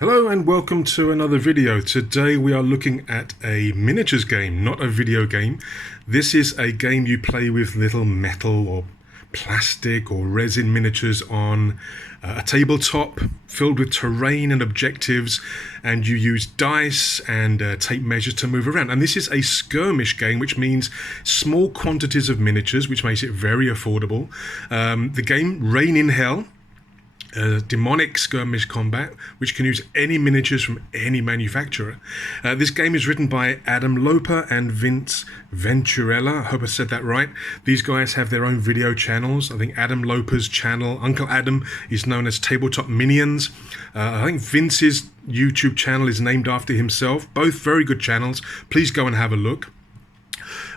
Hello and welcome to another video. Today we are looking at a miniatures game, not a video game. This is a game you play with little metal or plastic or resin miniatures on a tabletop filled with terrain and objectives, and you use dice and tape measures to move around. And this is a skirmish game, which means small quantities of miniatures, which makes it very affordable. The game ReignInHell, demonic skirmish combat, which can use any miniatures from any manufacturer. This game is written by Adam Loper and Venturella. I hope I said that right. These guys have their own video channels. I think Adam Loper's channel, Uncle Adam, is known as Tabletop Minions. I think Vince's YouTube channel is named after himself. Both very good channels. Please go and have a look.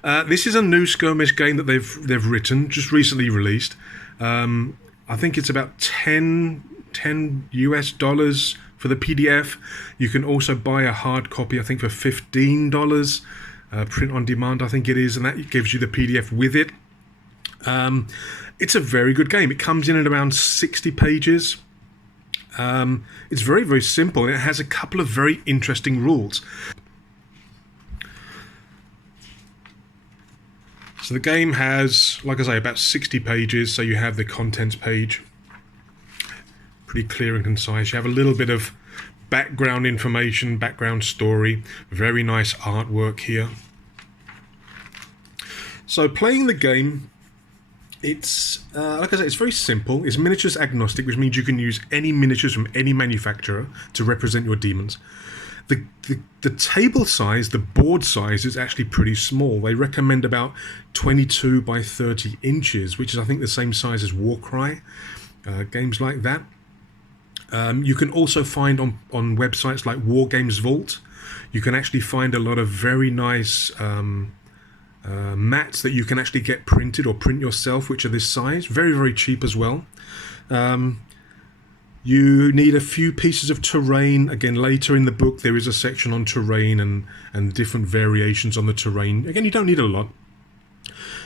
This is a new skirmish game that they've written, just recently released. I think it's about $10 US for the PDF. You can also buy a hard copy, I think for $15, print on demand, I think it is, and that gives you the PDF with it. It's a very good game. It comes in at around 60 pages. It's very, very simple, and it has a couple of very interesting rules. So the game has, like I say, about 60 pages, so you have the contents page. Pretty clear and concise. You have a little bit of background information, background story. Very nice artwork here. So playing the game, it's, like I say, it's very simple. It's miniatures agnostic, which means you can use any miniatures from any manufacturer to represent your demons. The table size, the board size, is actually pretty small. They recommend about 22 by 30 inches, which is, I think, the same size as Warcry, games like that. You can also find on websites like War Games Vault, you can actually find a lot of very nice mats that you can actually get printed or print yourself, which are this size. Very, very cheap as well. You need a few pieces of terrain. Again, later in the book there is a section on terrain and different variations on the terrain. Again, you don't need a lot.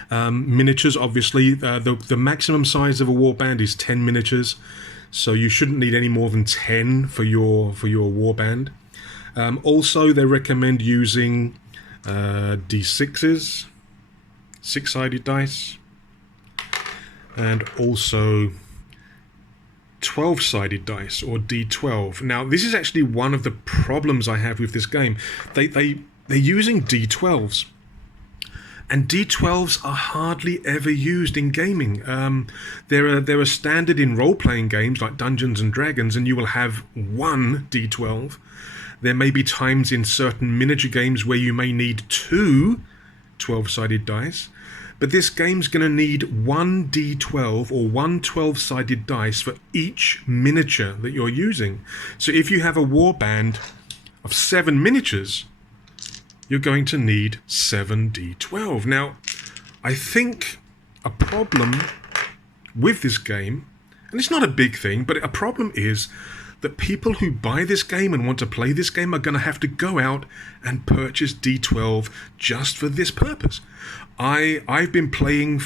Miniatures, obviously. The maximum size of a warband is 10 miniatures, so you shouldn't need any more than 10 for your warband. Also, they recommend using D6s, 6-sided dice, and also 12-sided dice, or D12. Now, this is actually one of the problems I have with this game. They're using D12s, and D12s are hardly ever used in gaming. They're a standard in role-playing games like Dungeons and Dragons, and you will have one D12. There may be times in certain miniature games where you may need two 12-sided dice, but this game's going to need one D12 or one 12-sided dice for each miniature that you're using. So if you have a warband of 7 miniatures, you're going to need 7 D12. Now, I think a problem with this game, and it's not a big thing, but a problem is that people who buy this game and want to play this game are going to have to go out and purchase D12 just for this purpose. I've been playing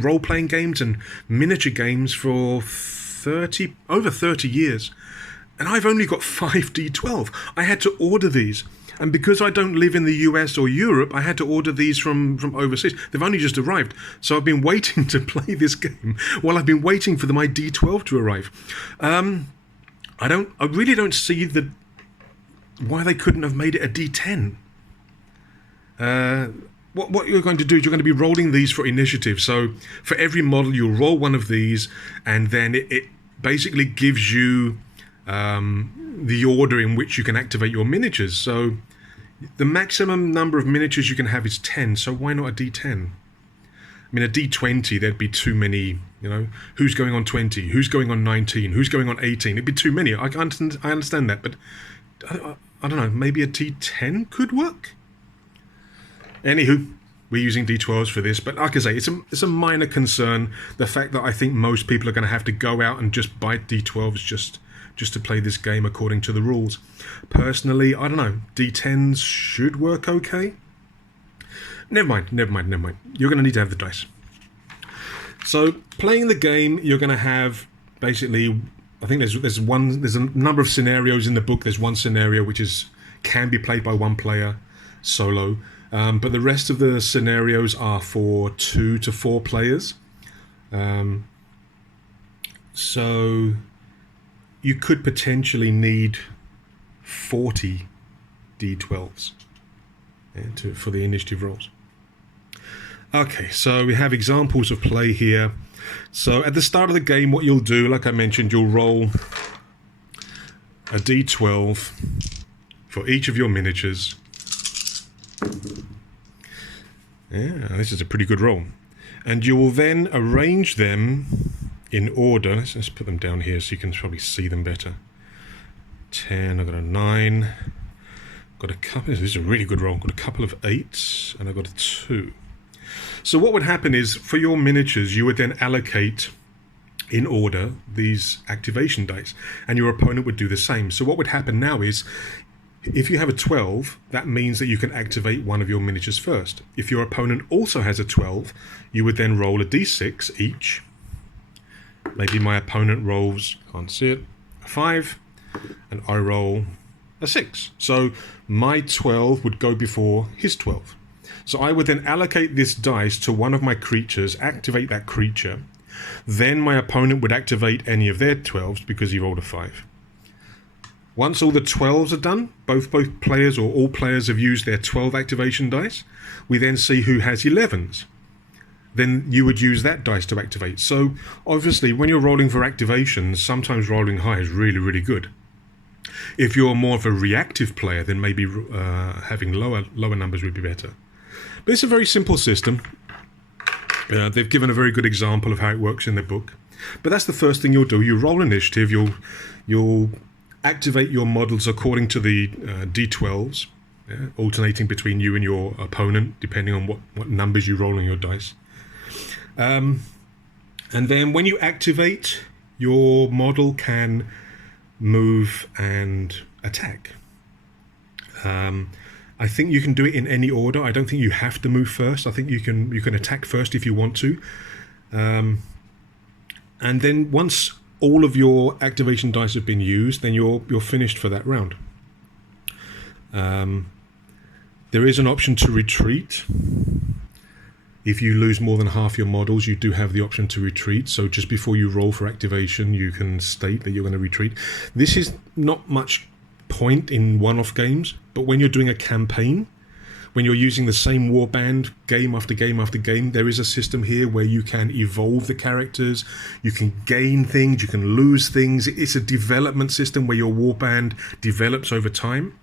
role-playing games and miniature games for over 30 years, and I've only got 5 D12. I had to order these, and because I don't live in the US or Europe, I had to order these from overseas. They've only just arrived, so I've been waiting to play this game while I've been waiting for my D12 to arrive. I really don't see why they couldn't have made it a D10. What you're going to do is you're going to be rolling these for initiative. So for every model, you'll roll one of these, and then it basically gives you the order in which you can activate your miniatures. So the maximum number of miniatures you can have is 10, so why not a D10? I mean, a D20, there'd be too many, who's going on 20, who's going on 19, who's going on 18, it'd be too many. I understand that, but I don't know, maybe a D10 could work? Anywho, we're using D12s for this, but like I say, it's a minor concern. The fact that I think most people are going to have to go out and just buy D12s just to play this game according to the rules. Personally, I don't know, D10s should work okay. Never mind. You're going to need to have the dice. So, playing the game, you're going to have basically I think there's a number of scenarios in the book. There's one scenario which can be played by one player solo, but the rest of the scenarios are for 2 to 4 players. So you could potentially need 40 D12s for the initiative rolls. Okay, so we have examples of play here. So at the start of the game, what you'll do, like I mentioned, you'll roll a D12 for each of your miniatures. Yeah, this is a pretty good roll. And you will then arrange them in order. Let's put them down here so you can probably see them better. 10, I've got a 9. Got a couple, this is a really good roll. Got a couple of 8s, and I've got a 2. So what would happen is, for your miniatures, you would then allocate in order these activation dice, and your opponent would do the same. So what would happen now is, if you have a 12, that means that you can activate one of your miniatures first. If your opponent also has a 12, you would then roll a d6 each. Maybe my opponent rolls, can't see it, a 5, and I roll a 6. So my 12 would go before his 12. So I would then allocate this dice to one of my creatures, activate that creature. Then my opponent would activate any of their 12s because he rolled a 5. Once all the 12s are done, both players or all players have used their 12 activation dice, we then see who has 11s. Then you would use that dice to activate. So obviously when you're rolling for activations, sometimes rolling high is really, really good. If you're more of a reactive player, then maybe having lower numbers would be better. But it's a very simple system. They've given a very good example of how it works in the book. But that's the first thing you'll do. You roll initiative. You'll activate your models according to the D12s, alternating between you and your opponent, depending on what numbers you roll on your dice. And then when you activate, your model can move and attack. I think you can do it in any order. I don't think you have to move first. I think you can attack first if you want to. And then once all of your activation dice have been used, then you're finished for that round. There is an option to retreat. If you lose more than half your models, you do have the option to retreat. So just before you roll for activation, you can state that you're going to retreat. This is not much point in one-off games, but when you're doing a campaign, when you're using the same warband game after game after game, there is a system here where you can evolve the characters, you can gain things, you can lose things. It's a development system where your warband develops over time.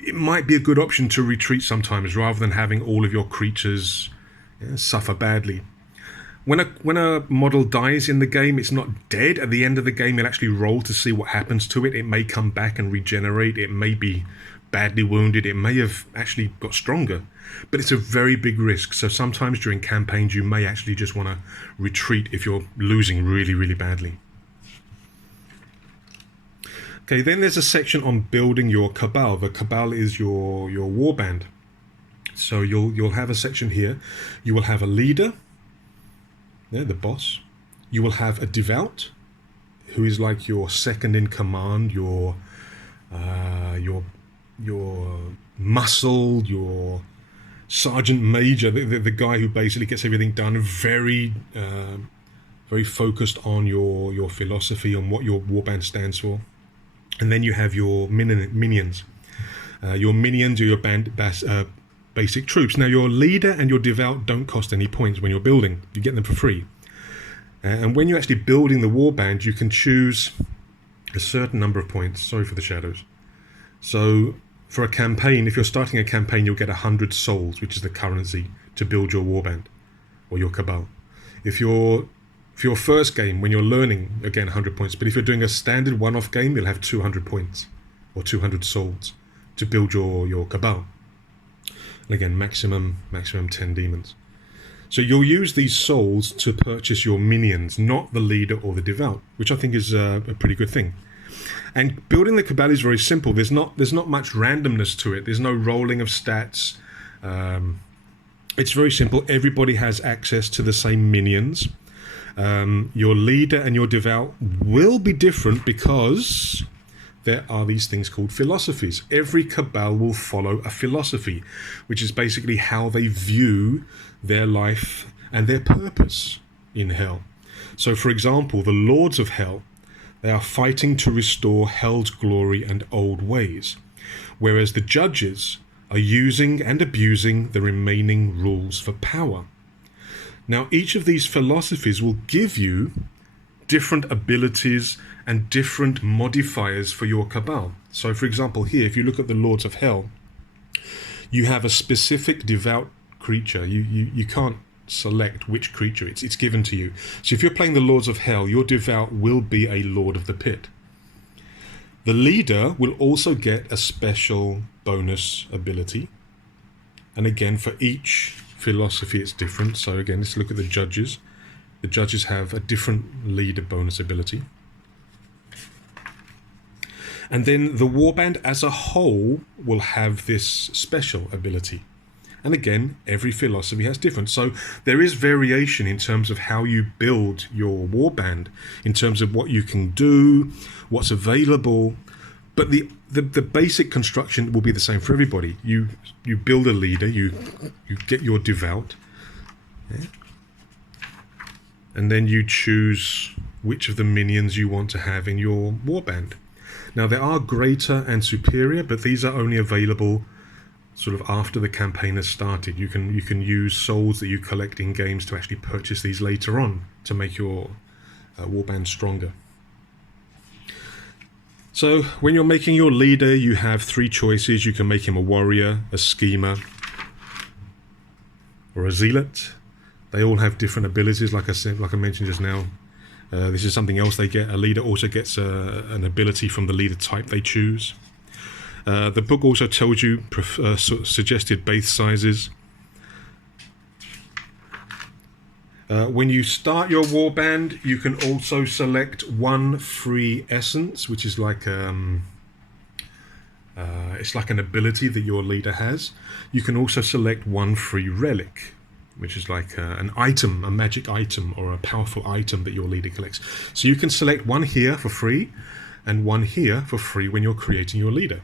It might be a good option to retreat sometimes rather than having all of your creatures suffer badly. When a model dies in the game, it's not dead. At the end of the game, you'll actually roll to see what happens to it. It may come back and regenerate. It may be badly wounded. It may have actually got stronger. But it's a very big risk. So sometimes during campaigns, you may actually just want to retreat if you're losing really, really badly. Okay, then there's a section on building your cabal. The cabal is your warband. So you'll have a section here. You will have a leader, the boss. You will have a devout, who is like your second in command, your muscle, your sergeant major, the guy who basically gets everything done. Very focused on your philosophy, on what your warband stands for. And then you have your minions. Your minions are your basic troops. Now, your leader and your devout don't cost any points when you're building. You get them for free. And when you're actually building the warband, you can choose a certain number of points. Sorry for the shadows. So for a campaign, if you're starting a campaign, you'll get 100 souls, which is the currency to build your warband or your cabal. For your first game, when you're learning, again, 100 points. But if you're doing a standard one-off game, you'll have 200 points or 200 souls to build your cabal. And again, maximum 10 demons. So you'll use these souls to purchase your minions, not the leader or the devout, which I think is a pretty good thing. And building the cabal is very simple. There's not much randomness to it. There's no rolling of stats. It's very simple. Everybody has access to the same minions. Your leader and your devout will be different because there are these things called philosophies. Every cabal will follow a philosophy, which is basically how they view their life and their purpose in hell. So, for example, the lords of hell, they are fighting to restore hell's glory and old ways, whereas the judges are using and abusing the remaining rules for power. Now, each of these philosophies will give you different abilities and different modifiers for your cabal. So, for example, here, if you look at the Lords of Hell, you have a specific devout creature. You can't select which creature. It's given to you. So if you're playing the Lords of Hell, your devout will be a Lord of the Pit. The leader will also get a special bonus ability. And again, for each philosophy, it's different. So again, let's look at the judges. The judges have a different leader bonus ability. And then the warband as a whole will have this special ability. And again, every philosophy has different. So there is variation in terms of how you build your warband, in terms of what you can do, what's available. But the basic construction will be the same for everybody. You build a leader, you get your devout, yeah? And then you choose which of the minions you want to have in your warband. Now, there are greater and superior, but these are only available sort of after the campaign has started. You can use souls that you collect in games to actually purchase these later on to make your warband stronger. So when you're making your leader, you have three choices. You can make him a warrior, a schemer, or a zealot. They all have different abilities, like I mentioned just now. This is something else they get. A leader also gets an ability from the leader type they choose. The book also tells you suggested base sizes. When you start your warband, you can also select one free essence, which is like it's like an ability that your leader has. You can also select one free relic, which is like an item, a magic item or a powerful item that your leader collects. So you can select one here for free and one here for free when you're creating your leader.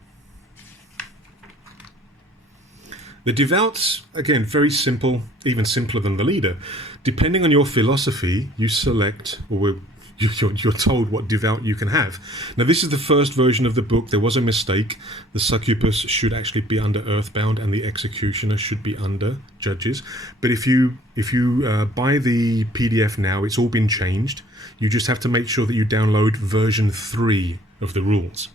The devouts, again, very simple, even simpler than the leader. Depending on your philosophy, you select, or you're told what devout you can have. Now, this is the first version of the book. There was a mistake. The succubus should actually be under Earthbound, and the executioner should be under Judges. But if you buy the PDF now, it's all been changed. You just have to make sure that you download version 3 of the rules.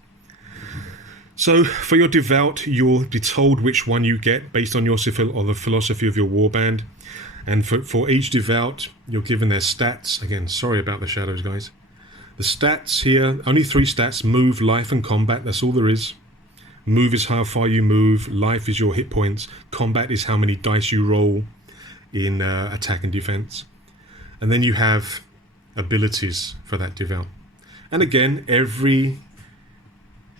So for your devout, you'll be told which one you get based on your or the philosophy of your warband. And for each devout, you're given their stats. Again, sorry about the shadows, guys. The stats here, only 3 stats: move, life, and combat. That's all there is. Move is how far you move. Life is your hit points. Combat is how many dice you roll in attack and defense. And then you have abilities for that devout. And again, every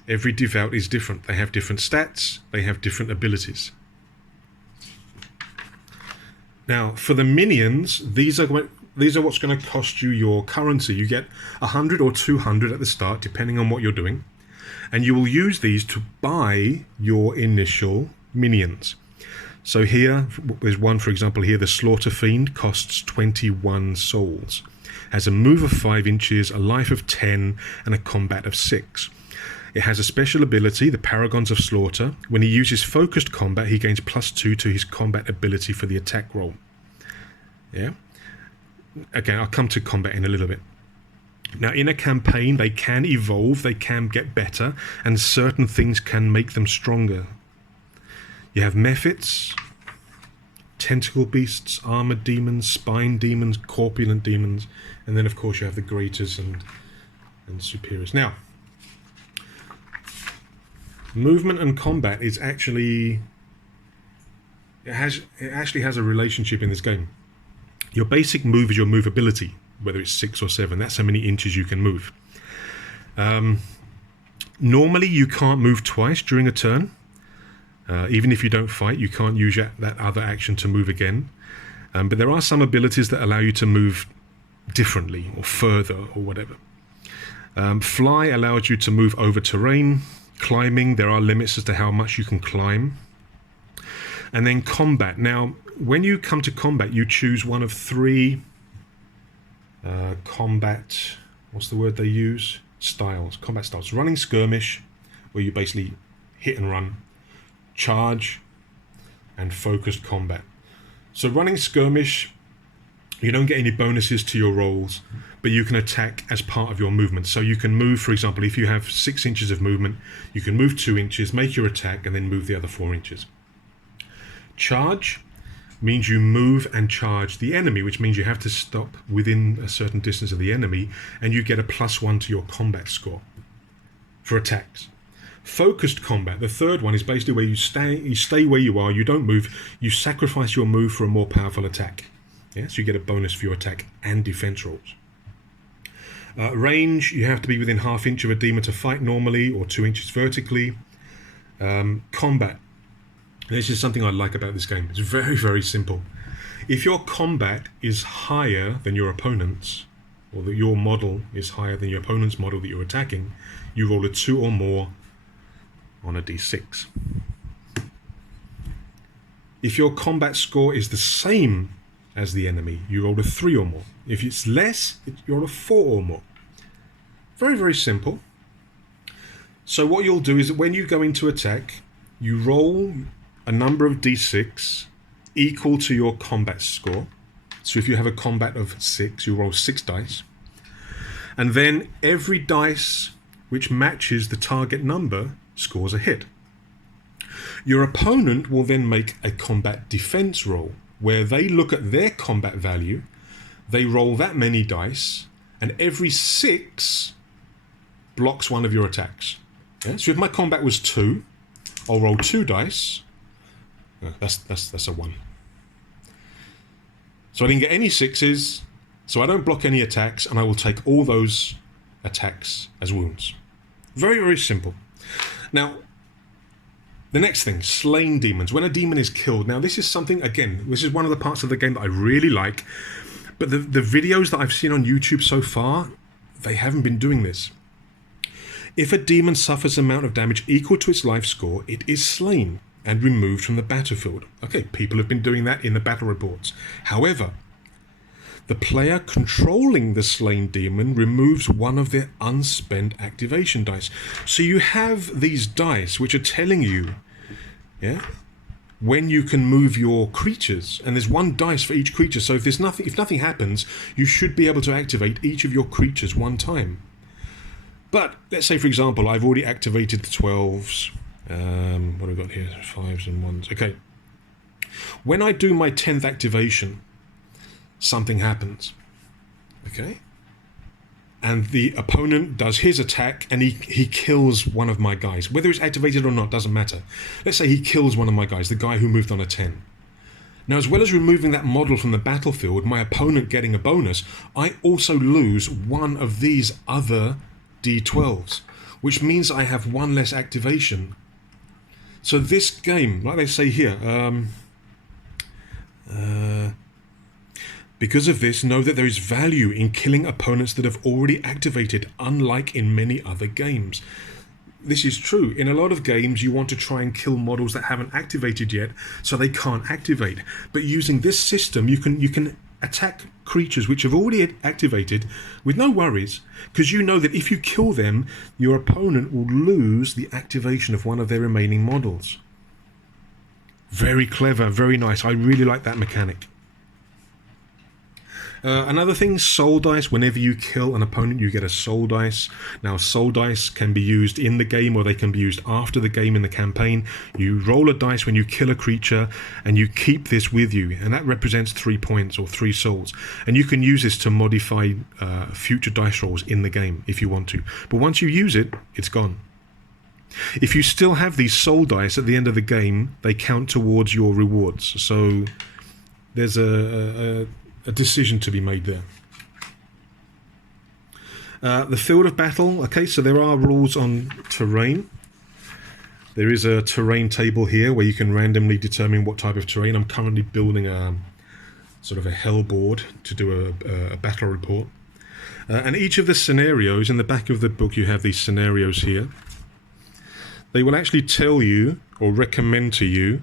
devout is different. They have different stats. They have different abilities. Now, for the minions, these are what's going to cost you your currency. You get 100 or 200 at the start, depending on what you're doing. And you will use these to buy your initial minions. So here, there's one, for example, here, the Slaughter Fiend costs 21 souls. Has a move of 5 inches, a life of 10, and a combat of 6. It has a special ability, the Paragons of Slaughter. When he uses focused combat, he gains +2 to his combat ability for the attack roll. Yeah? Again, I'll come to combat in a little bit. Now, in a campaign, they can evolve, they can get better, and certain things can make them stronger. You have Mephits, Tentacle Beasts, Armored Demons, Spine Demons, Corpulent Demons, and then, of course, you have the Greaters and Superiors. Now, movement and combat is actually it actually has a relationship in this game. Your basic move is your movability, whether it's 6 or 7. That's how many inches you can move. Normally, you can't move twice during a turn. Even if you don't fight, you can't use that other action to move again. But there are some abilities that allow you to move differently or further or whatever. Fly allows you to move over terrain. Climbing, there are limits as to how much you can climb. And then combat. Now, when you come to combat, you choose one of three combat, what's the word they use? Styles, combat styles. Running skirmish, where you basically hit and run. Charge, and focused combat. So running skirmish, you don't get any bonuses to your rolls, but you can attack as part of your movement. So you can move, for example, if you have 6 inches of movement, you can move 2 inches, make your attack, and then move the other 4 inches. Charge means you move and charge the enemy, which means you have to stop within a certain distance of the enemy, and you get a +1 to your combat score for attacks. Focused combat, the third one, is basically where you stay where you are, you don't move, you sacrifice your move for a more powerful attack. Yeah, so you get a bonus for your attack and defense rolls. Range, you have to be within ½ inch of a demon to fight normally, or 2 inches vertically. Combat. This is something I like about this game. It's very, very simple. If your combat is higher than your opponent's, or that your model is higher than your opponent's model that you're attacking, you roll a 2 or more on a d6. If your combat score is the same as the enemy, you roll a 3 or more. If it's less, you roll a 4 or more. Very, very simple. So what you'll do is that when you go into attack, you roll a number of d6 equal to your combat score. So if you have a combat of 6, you roll 6 dice. And then every dice which matches the target number scores a hit. Your opponent will then make a combat defense roll, where they look at their combat value, they roll that many dice, and every 6 blocks one of your attacks. Yeah? So if my combat was 2, I'll roll 2 dice. That's a 1. So I didn't get any 6s, so I don't block any attacks, and I will take all those attacks as wounds. Very, very simple. Now, the next thing, slain demons. When a demon is killed, now this is something, again, this is one of the parts of the game that I really like, but the videos that I've seen on YouTube so far, they haven't been doing this. If a demon suffers an amount of damage equal to its life score, it is slain and removed from the battlefield. Okay, people have been doing that in the battle reports. However, the player controlling the slain demon removes one of their unspent activation dice. So you have these dice which are telling you, yeah, when you can move your creatures, and there's 1 dice for each creature. So if nothing happens, you should be able to activate each of your creatures 1 time. But let's say, for example, I've already activated the 12s. What have we got here? 5s and 1s. Okay. When I do my 10th activation, something happens. Okay? And the opponent does his attack, and he kills one of my guys. Whether it's activated or not doesn't matter. Let's say he kills one of my guys, the guy who moved on a 10. Now, as well as removing that model from the battlefield, my opponent getting a bonus, I also lose one of these other D12s, which means I have 1 less activation. So this game, like they say here, because of this, know that there is value in killing opponents that have already activated, unlike in many other games. This is true. In a lot of games, you want to try and kill models that haven't activated yet, so they can't activate. But using this system, you can attack creatures which have already activated with no worries, because you know that if you kill them, your opponent will lose the activation of one of their remaining models. Very clever, very nice. I really like that mechanic. Another thing, soul dice. Whenever you kill an opponent, you get a soul dice. Now, soul dice can be used in the game, or they can be used after the game in the campaign. You roll a dice when you kill a creature, and you keep this with you, and that represents 3 points or 3 souls. And you can use this to modify future dice rolls in the game if you want to. But once you use it, it's gone. If you still have these soul dice at the end of the game, they count towards your rewards. So there's a decision to be made there. The field of battle. Okay, so there are rules on terrain. There is a terrain table here where you can randomly determine what type of terrain. I'm currently building a sort of a hell board to do a battle report. And each of the scenarios, in the back of the book you have these scenarios here. They will actually tell you or recommend to you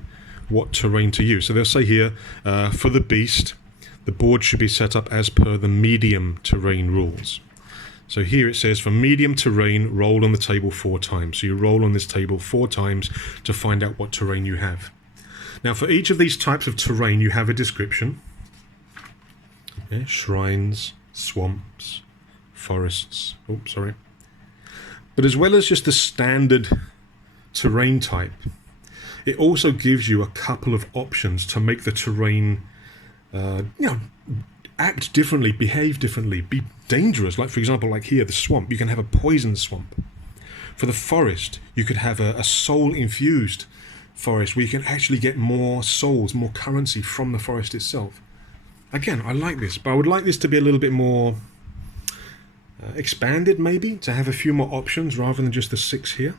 what terrain to use. So they'll say here, for the beast, the board should be set up as per the medium terrain rules. So here it says, for medium terrain, roll on the table 4 times. So you roll on this table 4 times to find out what terrain you have. Now for each of these types of terrain, you have a description. Okay, shrines, swamps, forests. Oh, sorry. But as well as just the standard terrain type, it also gives you a couple of options to make the terrain, act differently, behave differently, be dangerous. Like for example, like here, the swamp, you can have a poison swamp. For the forest, you could have a soul-infused forest where you can actually get more souls, more currency from the forest itself. Again, I like this, but I would like this to be a little bit more expanded, maybe, to have a few more options rather than just the 6 here.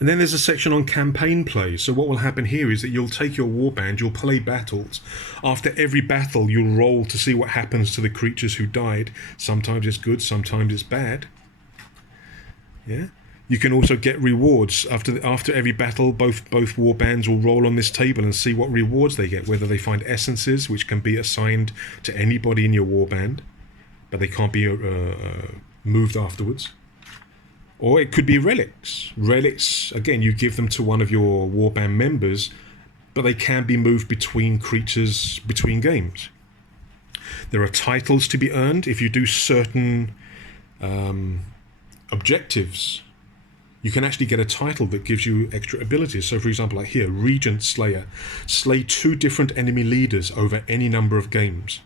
And then there's a section on campaign play. So what will happen here is that you'll take your warband, you'll play battles. After every battle, you'll roll to see what happens to the creatures who died. Sometimes it's good, sometimes it's bad. Yeah. You can also get rewards. After every battle, both warbands will roll on this table and see what rewards they get, whether they find essences, which can be assigned to anybody in your warband, but they can't be moved afterwards. Or it could be relics. Relics, again, you give them to one of your warband members, but they can be moved between creatures, between games. There are titles to be earned if you do certain objectives. You can actually get a title that gives you extra abilities. So for example, like here, Regent Slayer. Slay 2 different enemy leaders over any number of games.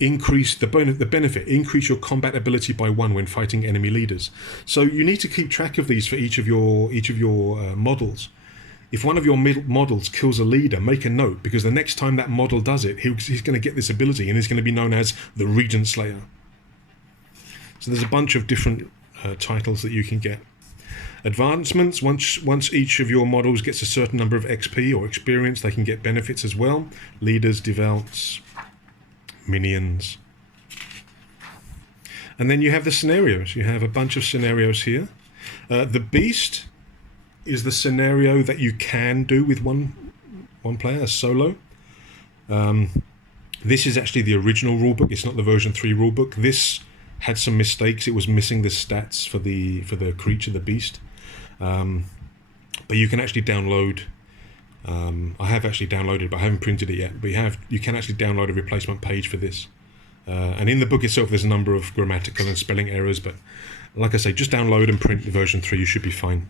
Increase the benefit, increase your combat ability by 1 when fighting enemy leaders. So you need to keep track of these for each of your models. If one of your models kills a leader, make a note, because the next time that model does it, he's going to get this ability and he's going to be known as the Regent Slayer. So there's a bunch of different titles that you can get. Advancements, once each of your models gets a certain number of XP or experience, they can get benefits as well. Leaders, devouts, minions. And then you have the scenarios. You have a bunch of scenarios here. The beast is the scenario that you can do with one player, a solo. This is actually the original rulebook. It's not the version 3 rulebook. This had some mistakes. It was missing the stats for the creature, the beast. But you can actually download. I have actually downloaded, but I haven't printed it yet. But you can actually download a replacement page for this. And in the book itself, there's a number of grammatical and spelling errors. But like I say, just download and print the version 3. You should be fine.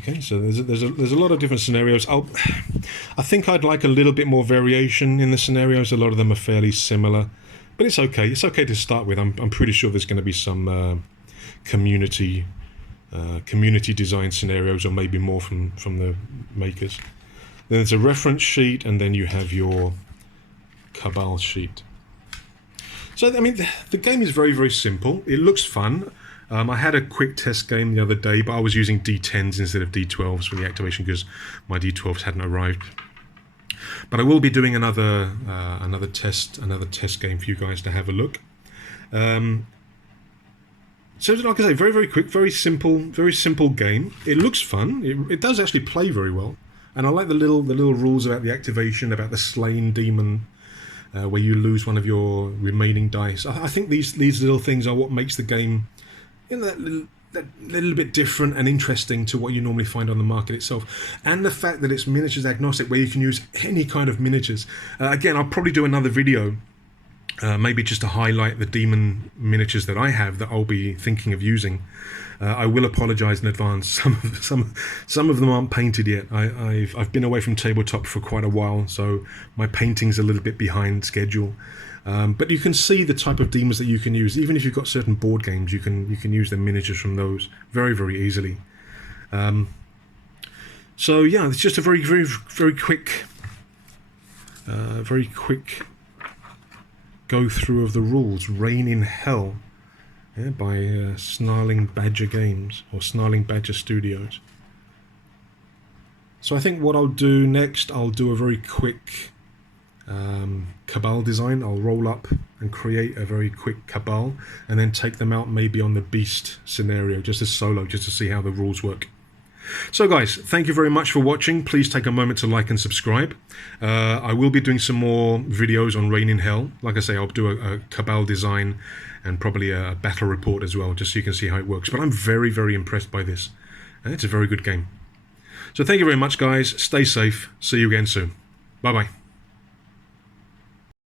Okay, so there's a lot of different scenarios. I think I'd like a little bit more variation in the scenarios. A lot of them are fairly similar, but it's okay. It's okay to start with. I'm pretty sure there's going to be some community design scenarios, or maybe more from the makers. Then there's a reference sheet, and then you have your cabal sheet. So I mean, the game is very, very simple. It looks fun. I had a quick test game the other day, but I was using D10s instead of D12s for the activation because my D12s hadn't arrived. But I will be doing another test game for you guys to have a look. So like I say, very, very quick, very simple game. It looks fun. It does actually play very well, and I like the little rules about the activation, about the slain demon, where you lose one of your remaining dice. I think these little things are what makes the game, that little bit different and interesting to what you normally find on the market itself. And the fact that it's miniatures agnostic, where you can use any kind of miniatures. Again, I'll probably do another video, maybe just to highlight the demon miniatures that I have that I'll be thinking of using. I will apologise in advance. Some of them aren't painted yet. I've been away from tabletop for quite a while, so my painting's a little bit behind schedule. But you can see the type of demons that you can use. Even if you've got certain board games, you can use the miniatures from those very, very easily. So yeah, it's just a very, very, very quick go through of the rules. ReignInHell, yeah, by SnarlingBadger Games or SnarlingBadger Studios. So I think what I'll do next, I'll do a very quick cabal design. I'll roll up and create a very quick cabal and then take them out maybe on the beast scenario, just as solo, just to see how the rules work. So guys, thank you very much for watching. Please take a moment to like and subscribe. I will be doing some more videos on ReignInHell. Like I say, I'll do a cabal design and probably a battle report as well, just so you can see how it works. But I'm very, very impressed by this. And it's a very good game. So thank you very much, guys. Stay safe. See you again soon. Bye-bye.